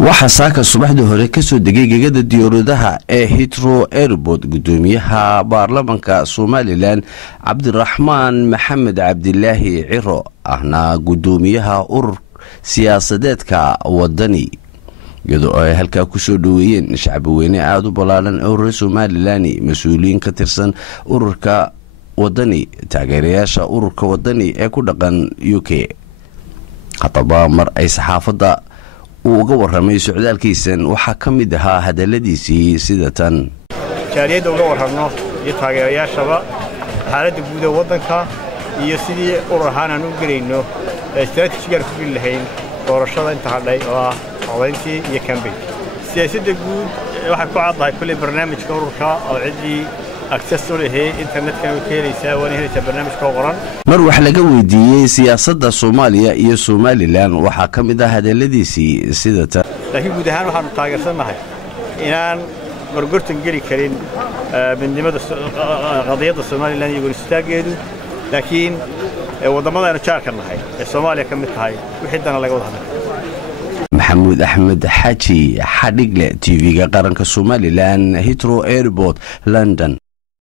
waxaa saaka subaxdii hore ka soo degay gegada diyaaradaha ee Heathrow Airport gudoomiyaha baarlamaanka Somaliland Cabdiraxmaan Maxamed Cabdilaahi Ciro ahna gudoomiyaha urur siyaasadeedka wadani iyadoo ay halka ku soo dhaweeyeen shacab weyne aad u balaalan oo reer Somaliland mas'uuliyiin ka tirsan ururka wadani taageerayaasha ururka wadani ee ku dhaqan UK qataba mar ay saxaafada uga waramay socdaalkiisan waxa kamid ahaa hadaladiisii sida tan jaariyada uga warano iyo taageerayaashaba xaaladda guud ee wadanka iyo sidii urur ahaan aan u galayno istaraatiijiga ku lahayn doorashada inta hadhay oo codayntii iyo campaign siyaasadda guud waxa ku caddahay kulli barnaamijka ururka oo cidii access u leeyahay internetka uu keenaysa wana helisa barnaamijka qoran mar wax laga weydiiyay siyaasadda Soomaaliya iyo Somaliland waxa kamid ah hadaladiisii sida tan laakiin guud ahaan waxaan taageersanahay inaan gorgortan gali karin midnimada qadiyadda Somaliland iyo istaageedu laakiin wadamada aynu jaarka nahay ee Soomaaliya kamid tahay wixii dana laga wada hadlay محمود أحمد حاجي حديقلة TV قرنك Somaliland Heathrow Airport London